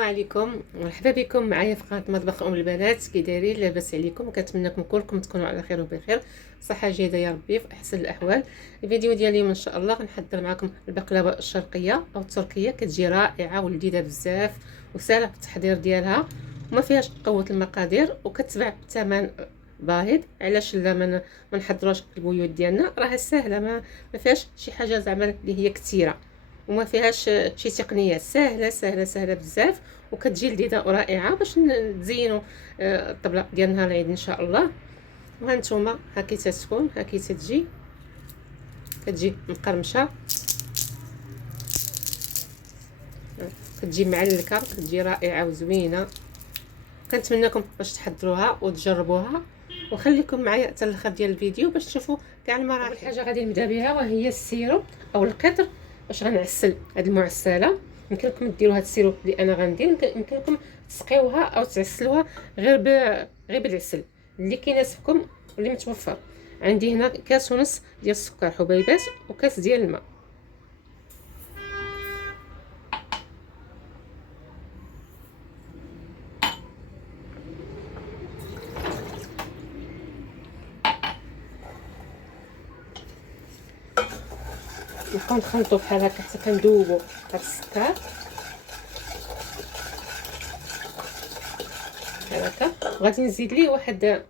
السلام عليكم، مرحبا بكم معايا في قناه مطبخ البنات. كي دايرين؟ لاباس عليكم؟ كنتمنىكم كلكم تكونوا على خير وبخير، صحه جيده يا ربي، في احسن الاحوال. الفيديو ديال اليوم ان شاء الله غنحضر معكم البقلاوه الشرقيه او التركيه، كتجي رائعه ولذيذه بزاف وسهله في التحضير ديالها وما فيهاش قوه المقادير وكتباع بثمن باهظ. علاش لا ما نحضروش البيوت ديالنا؟ راه سهله، ما فيهاش شي حاجه زعما اللي هي كثيره وما فيهاش شي تقنيات، سهله سهله سهله بزاف وكتجي لذيذه ورائعه باش نزينوا الطبله ديال نهار العيد ان شاء الله. وها نتوما هاكي تتكون، هاكي تتجي، كتجي مقرمشه، كتجي معلكه، كتجي رائعه وزوينه. كنتمنىكم باش تحضروها وتجربوها وخليكم معايا حتى الاخر ديال الفيديو باش تشوفوا كاع المراحل. اول حاجه غادي نبدا بها وهي السيروب او القطر باش غنعسل هاد المعسله. يمكن لكم ديروا هاد السيروب اللي انا غندير، يمكن لكم تسقيوها او تعسلوها غير بالعسل اللي كيناسبكم واللي متوفر. عندي هنا كاس ونص ديال السكر حبيبات وكاس ديال الماء. نبقاو نخلطو بحال هكا حتى كندوبو هاد السكر بحال هكا. غادي نزيد ليه واحد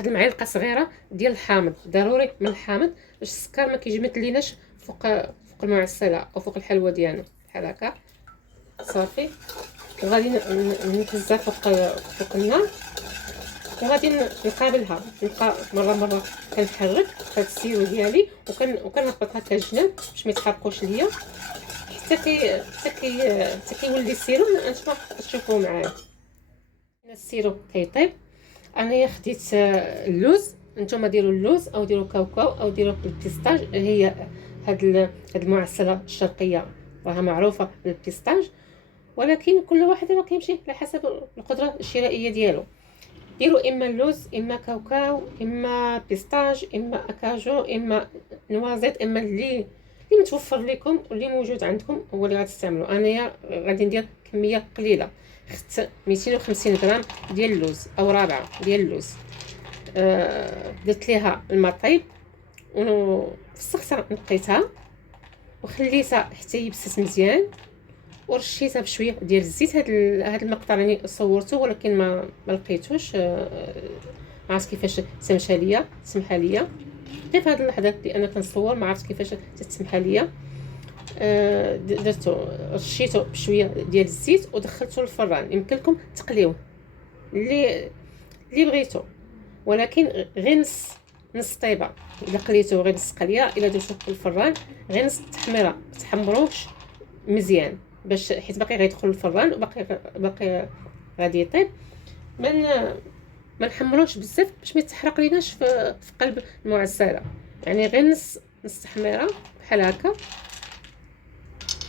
المعلقه صغيره ديال الحامض، ضروري من الحامض باش السكر ما كيجمد ليناش فوق المعسله او فوق الحلوه ديالنا بحال هكا. صافي، وغادي نهزها فوق النار وغادي نقابلها، نبقى مره كنحرك هاد السيرو ديالي وكنهبط هكا الجناب باش ما يتحرقوش ليا حتى كيولي السيرو. انتما تشوفوه معايا السيرو كيطيب. انايا خديت اللوز، نتوما ديروا اللوز او ديروا كاوكاو او ديروا البيستاج. هي هاد المعسله الشرقيه راها معروفه بالبيستاج، ولكن كل واحد راه كيمشي على حسب القدره الشرائيه ديالو. ديروا اما اللوز اما كاوكاو اما بيستاج اما اكاجو اما نوازيت، اما اللي متوفر لكم واللي موجود عندكم هو اللي غتستعملوا. انايا غادي ندير كميه قليله، خدت 250 غرام ديال اللوز او رابعه ديال اللوز. درت ليها الماء طيب وفسختها، نقيتها وخليتها حتى يبسس مزيان ورشيتها بشويه ديال الزيت. هاد المقطع راني صورته ولكن ما لقيتوش، ما عرفت كيفاش تمشى ليا، تسمح ليا غير في هاد اللحظات اللي انا كنصور ما عرفت كيفاش تتسمح ليا. درتو رشيته بشويه ديال الزيت ودخلته للفران. يمكن لكم تقليوه اللي بغيتو، ولكن غير نص طيبه. الا قليتو غير نص قليه، الا درتو في الفران غير نص تحميره، تحمروش مزيان باش حيت باقي غيدخل الفران وباقي غادي يطيب. ما نحمروش بزاف باش ما يتحرق ليناش في قلب المعسله، يعني غير نص تحميره بحال هكا.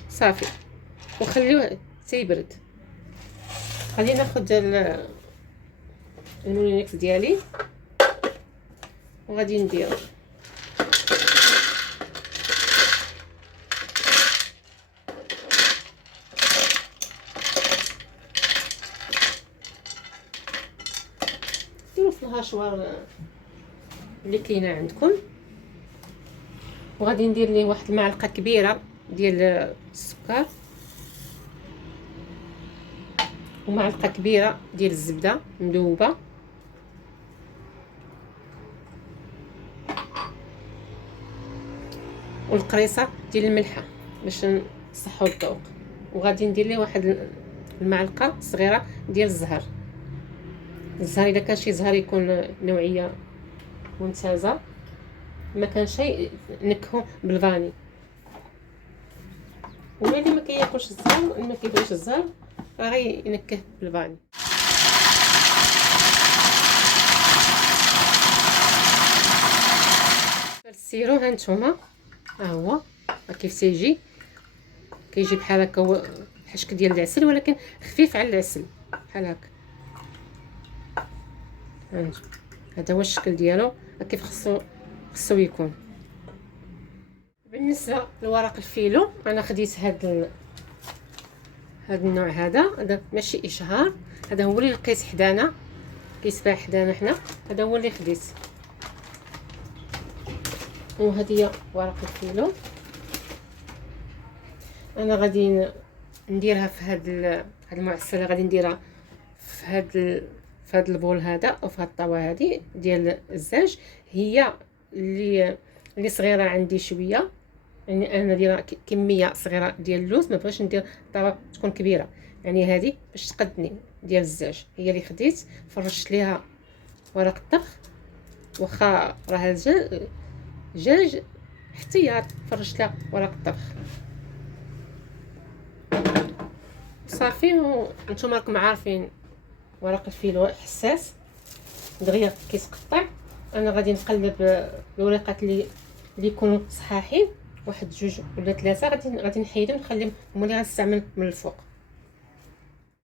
صافي، وخليوه تيبرد. غادي ناخذ المولينكس ديالي وغادي نديرو ديرو في الهاشوار اللي كاينه عندكم. وغادي ندير ليه واحد المعلقه كبيره ديال السكر ومعلقه كبيره ديال الزبده مذوبه والقريصه ديال الملحه باش نصحوا الذوق. وغادي ندير ليه واحد المعلقه صغيره ديال الزهر. الزهر اذا كان شي زهر يكون نوعيه ممتازه، ما كان شيء نكهو بالفاني. ولا اللي ما كياكلش الزهر، ما كيبغيش الزهر، غير ينكه بالفاني. السيرو ها نتوما، ها هو كيف تيجي، كيجي بحال هكا، هو حشك ديال العسل ولكن خفيف على العسل بحال هكا. هذا هو الشكل ديالو كيف خصو يكون. بالنسبه لورق الفيلو انا خديت هذا النوع هذا ماشي اشهار، هذا هو اللي لقيت حدانا، كيتباع حدانا حنا، هذا هو اللي خديت. وهذه هي ورق الفيلو. انا غادي نديرها في هاد المعسل اللي غادي نديرها في هاد البول هذا، او في هاد الطاوه هذه ديال الزاج. هي اللي صغيره عندي شويه، يعني انا ندير كميه صغيره ديال اللوز، ما بغيتش ندير طاوه تكون كبيره. يعني هذه باش تقدني ديال الزاج هي اللي خديت، فرشت ليها ورق الطبخ، واخا راه الدجاج احتياط فرشت لها ورق الطبخ صافي. وانتم راكم عارفين ورق الفيلو حساس دغيا كيتقطع. انا غادي نقلب الوريقات اللي يكونوا صحاحين، واحد جوج ولا ثلاثه، غادي نحيدهم نخليهم هما اللي غنستعمل من الفوق.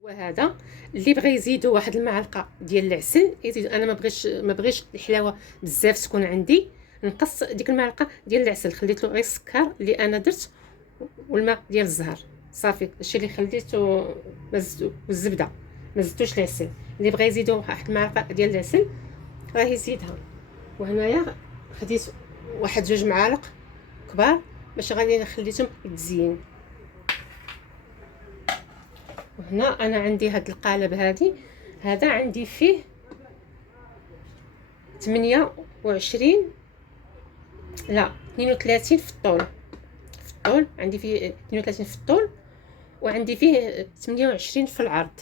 وهذا اللي بغى يزيدوا واحد المعلقه ديال العسل يزيد. انا ما بغيتش الحلاوه بزاف تكون عندي، نقص ديك المعلقه ديال العسل، خليت له غير السكر اللي انا درت والماء ديال الزهر صافي. هادشي اللي خليته، والزبده، ما زدتوش العسل. اللي بغى يزيدوا واحد المعلقه ديال العسل راه يزيدها. وهنايا خديت واحد جوج معالق كبار باش غادي نخليتهم يتزين. وهنا انا عندي هاد القالب هذا عندي فيه 28 لا 32 في الطول. عندي فيه 32 في الطول، وعندي فيه 28 في العرض.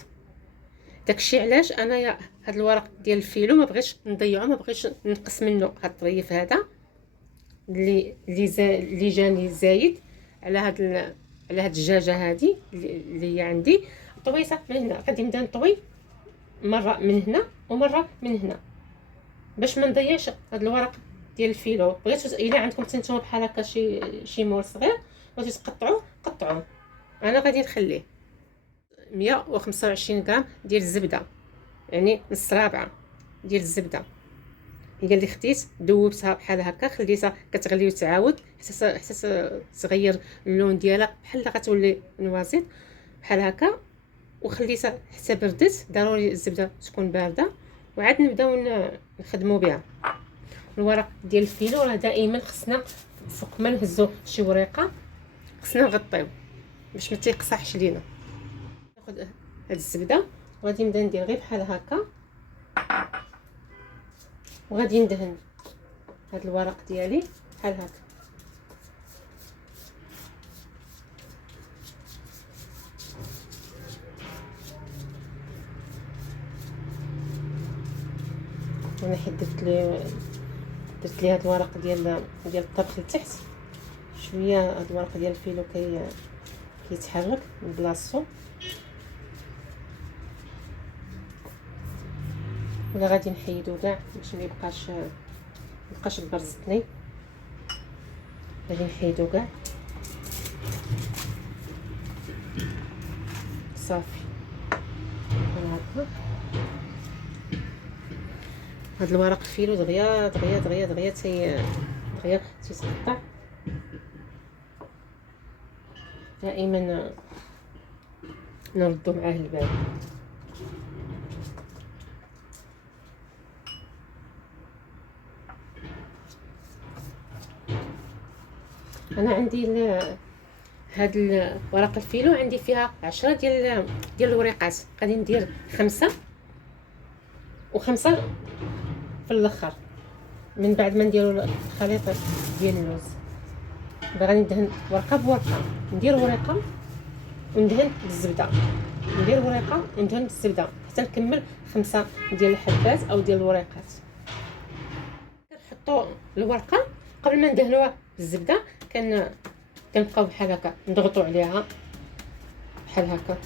داكشي علاش انايا هاد الورق ديال الفيلو ما بغيتش نضيعو، ما بغيتش نقص منه هاد الطريف هذا اللي جاني زايد على هاد الدجاجه هذه اللي هي عندي. طويته من هنا، غادي نبدا نطوي مره من هنا ومره من هنا باش ما نضيعش هاد الورق ديال الفيلو. بغيتو الا عندكم نتوما بحال هكا شي مول صغير بغيتو قطعوه. انا غادي نخليه 125 غرام ديال الزبده، يعني نص رابعه ديال الزبده هي اللي خديت. دوبتها بحال هكا، خليتها كتغلي وتعاود حتى تغير اللون ديالها بحال غتولي نوازيط بحال هكا. وخليتها حتى بردت، ضروري الزبده تكون بارده، وعاد نبداو نخدموا بها. الورق ديال الفيلو راه دائما خصنا فوق ما نهزو شي وريقه خصنا نغطيو باش ما تيقصحش لينا. ناخذ هاد الزبده وغادي نبدا ندير غير بحال هكا، وغادي ندهن هاد الورق ديالي بحال هكا. انا حيت درت لي هاد الورق ديال الطبخ لتحت شويه. هاد الورق ديال الفيلو كيتحرك من بلاصتو، ولا غادي نحيدو كاع باش ما يبقاش برزتني. غادي نحيدو كاع صافي بحال هكا. هاد الورق الفيلو دغيا دغيا دغيا دغيا دغيا تيتقطع. دائما نردو معاه البال. انا عندي هاد ورق الفيلو عندي فيها 10 ديال الوريقات، غادي ندير 5 و5 في الاخر من بعد ما نديروا الخليط ديال اللوز. باغي ندهن ورقه بورقه، ندير ورقه وندهن بالزبده، ندير ورقه وندهن بالزبده حتى نكمل 5 ديال الحبات او ديال الوريقات. كنحطوا الورقه قبل ما ندهنوها بالزبده، كنبقاو بحال هكا نضغطوا عليها بحال هكا،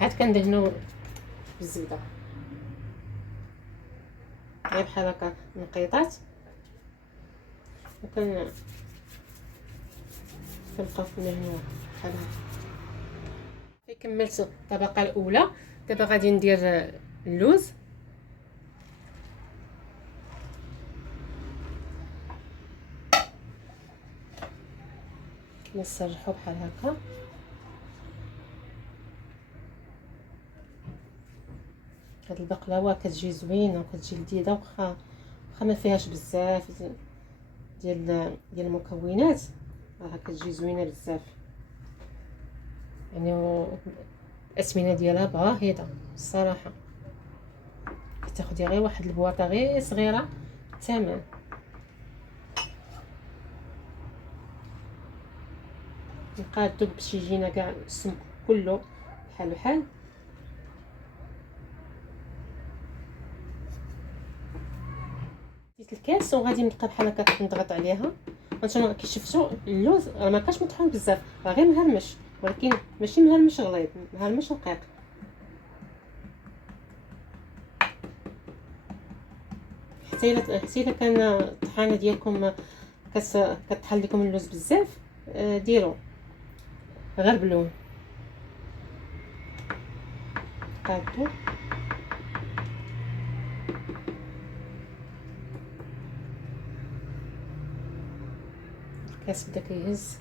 عاد كندهنوا بالزبده غير بحال هكا نقيطات. كنبقاو ندهنوها بحال هكا. كملت الطبقه الاولى. دابا غادي ندير اللوز. نسرحو بحال هكا. هاد البقلاوه كتجي زوينه وكتجي لذيذه، واخا ما فيهاش بزاف ديال المكونات، راه كتجي زوينه بزاف يعني. الاسمنه ديالها باهظه الصراحه، كتاخدي غير واحد البواطه غير صغيره الثمن. نقادو باش يجينا كاع السمك كله بحال بحال. ديت الكاس وغادي نبقى بحال هكا نضغط عليها. هانتوما كي شفتوا اللوز راه ما كاش مطحون بزاف، راه غير مهرمش، ولكن ماشي مهرمش غليظ، مهرمش رقيق. حتى الا كان الطحانه ديالكم كطحن لكم اللوز بزاف، ديروا غير بلون. قادو الكاس بدا كيهز.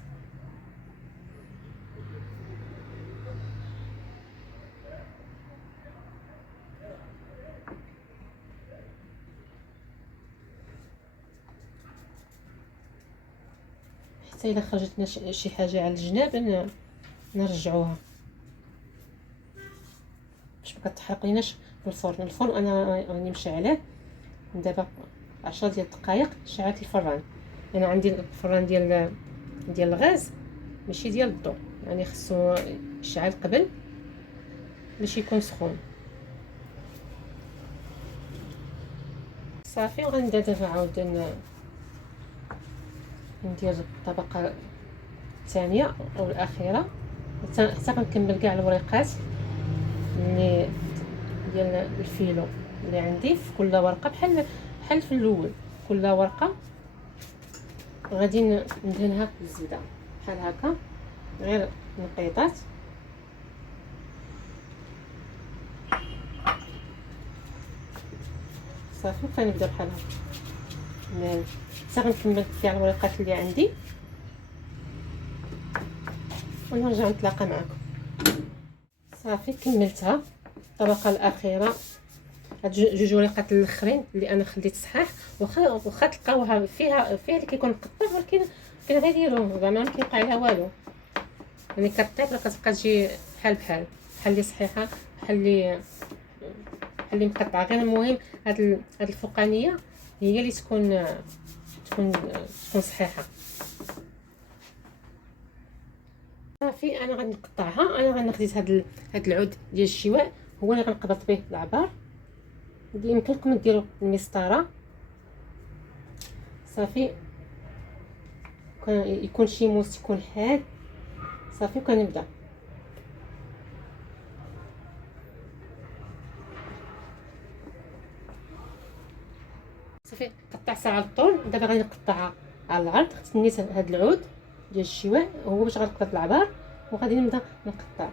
حتى الا خرجت لنا شي حاجه على الجناب نرجعوها باش ما كتحرق ليناش في الفرن. انا راني مشعلاه دابا 10 ديال الدقائق. شعلت الفران، انا عندي الفران ديال الغاز ماشي ديال الضوء، يعني خصو يشعل قبل باش يكون سخون. صافي وغنبدا دابا عاود ندير الطبقه الثانيه او الاخيره حتى غنكمل كاع الوريقات اللي ديال الفيلو اللي عندي في كل ورقه، بحال في الاول. كل ورقه غادي ندهنها بالزبده بحال هكا، غير نقيطات. صافي كنبدا بحال هكا حتى غنكمل كاع الورقات اللي عندي ونرجع نتلاقى معكم. صافي كملتها الطبقه الاخيره. هاد جوج ورقات الاخرين اللي انا خليت صحاح، واخا تلقاوها فيها اللي كيكون مقطع، ولكن كنغيروا زعما ما كيوقع لها والو. يعني كطيب راه كتبقى تجي بحال اللي صحيحه، بحال اللي مقطعه. غير المهم هاد الفوقانيه هي اللي تكون صحيحه. صافي انا غادي نقطعها. انا غنخديت هاد العود ديال الشواء هو اللي غنقبط به العبار. يمكن لكم ديروا المسطره. صافي يكون شي موس يكون حاد. صافي وكنبدا صافي قطعتها على الطول. دابا غادي نقطعها على العرض. تنيت هاد العود ديال الشواء هو باش غنقبط العبار، وغادي نبدا نقطع.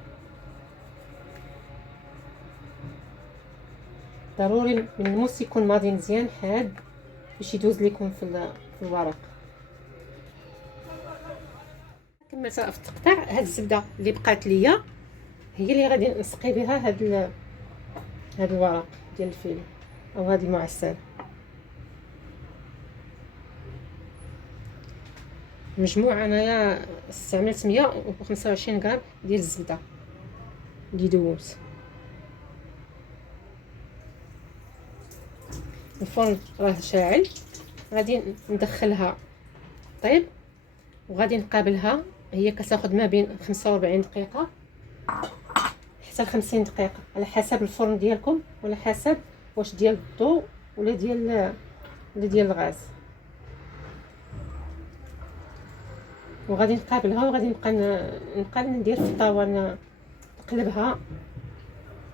ضروري من الموس يكون ماضي مزيان حاد باش يدوز لكم في الورق. كملت في التقطاع. هاد الزبده اللي بقات ليا هي اللي غادي نسقي بها هاد الورق ديال الفيل او هاد المعسل. المجموع انايا استعملت 125 غرام ديال الزبده اللي دوبت. الفرن راه شاعل. غادي ندخلها طيب وغادي نقابلها. هي كتاخذ ما بين 45 دقيقه حتى 50 دقيقه على حسب الفرن ديالكم، وعلى حسب واش ديال الضوء ولا ديال الغاز. وغادي نقابلها وغادي نبقى ندير في الطاوه نقلبها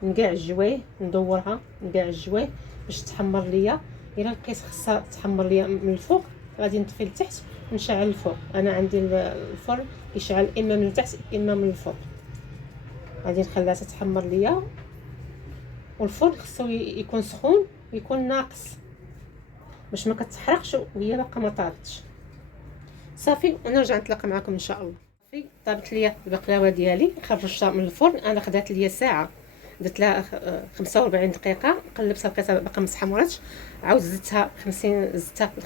من كاع الجوايه، ندورها من كاع الجوايه باش تحمر ليا. الا لقيت خصها تحمر ليا من الفوق غادي نطفي لتحت ونشعل الفوق. انا عندي الفرن كيشعل اما من التحت اما من الفوق. غادي نخليها تتحمر ليا، والفرن خصو يكون سخون ويكون ناقص باش ما كتحرقش وهي باقا ما طابتش. صافي ونرجع نتلاقى معكم ان شاء الله. صافي طابت ليا البقلاوه ديالي، خرجتها من الفرن. انا خدات ليا ساعه، درت لها 45 دقيقه، قلبتها لقيتها باقا ما تحمراتش، عاود زدتها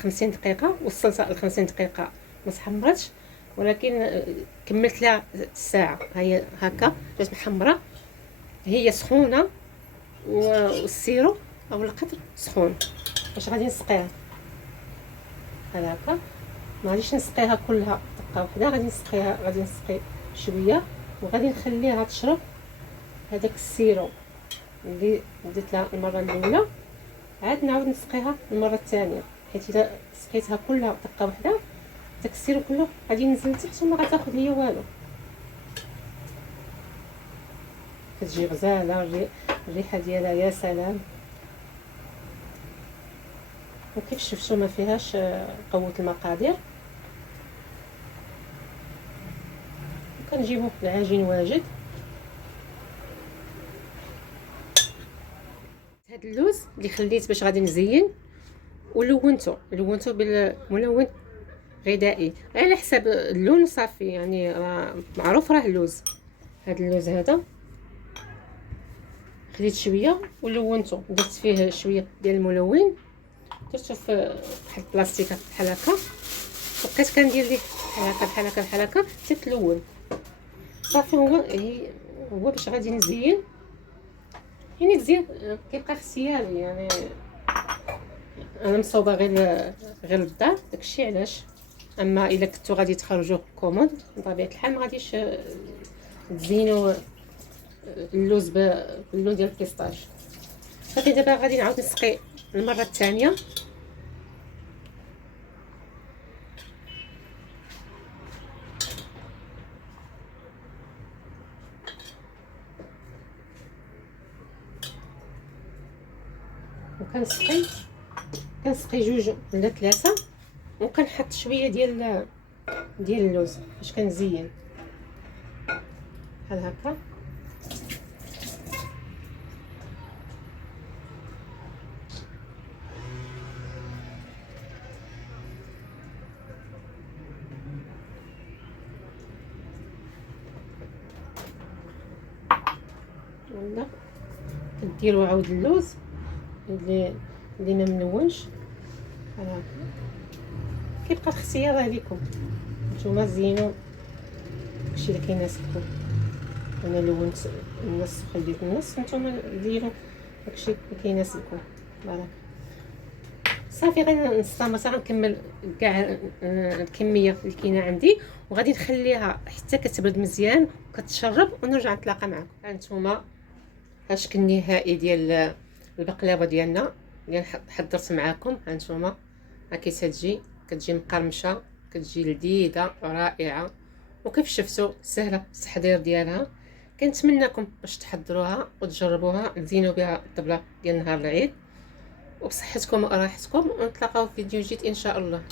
50 دقيقه، وصلتها ل 50 دقيقه ما تحمراتش، ولكن كملت لها الساعه. هي هكا جات محمره، هي سخونه، والسيرو او القطر سخون. واش غادي نسقيها بحال هكا، ما غاديش نسقيها كلها دقه واحده، غادي نسقي شويه، وغادي نخليها تشرب هذاك السيرو اللي درت لها المره الاولى. عاد نعاود نسقيها المره الثانيه، حيت الا سقيتها كلها دقه واحده داك السيرو كله غادي ينزل لتحت وما غتاخذ ليا والو. كتجي غزاله، الريحه ديالها يا سلام. وكيف شفتوا ما فيهاش قوه المقادير. كنجيبو العجين واجد. هاد اللوز اللي خليت باش غادي نزين ولونته بالملون غذائي على حساب اللون صافي، يعني راه معروف راه اللوز. هاد اللوز هذا خديت شويه ولونته، درت فيه شويه ديال الملون، درته في واحد البلاستيكه بحال هكا، بقيت كندير ليه بحال هكا حتى تلون صافي. هو باش غادي نزين، يعني تزين كيبقى اختياري. يعني انا مصوبه غير الدار، داكشي علاش. اما الا كنتو غادي تخرجوا كومود بطبيعه الحال ما غاديش تزينوا اللوز باللون ديال البيستاش. صافي دابا غادي نعاود نسقي المره الثانيه. كنسقي جوج ولا ثلاثه، وكنحط شويه ديال اللوز باش كنزين بحال هكا. ولا كديروا عاود اللوز اللي ما منونش بحال هكا. كيبقى الاختيار عليكم نتوما، زينوا داكشي اللي كيناسبكم. انا لونت النص وخليت النص، نتوما ديروا داكشي اللي كيناسبكم. فوالا صافي غنستمر غنكمل كاع الكميه اللي كاينه عندي، وغادي نخليها حتى كتبرد مزيان وكتشرب، ونرجع نتلاقى معكم. هانتوما ها الشكل النهائي ديال البقلاوه ديالنا اللي حضرت معكم. هانتوما ها كتجي مقرمشه، كتجي لذيذه ورائعه، وكيف شفتوا سهله التحضير ديالها. كنتمنىكم باش تحضروها وتجربوها، تزينوا بها الطبله ديال نهار العيد، وبصحتكم وراحتكم، ونتلاقاو في فيديو جديد ان شاء الله.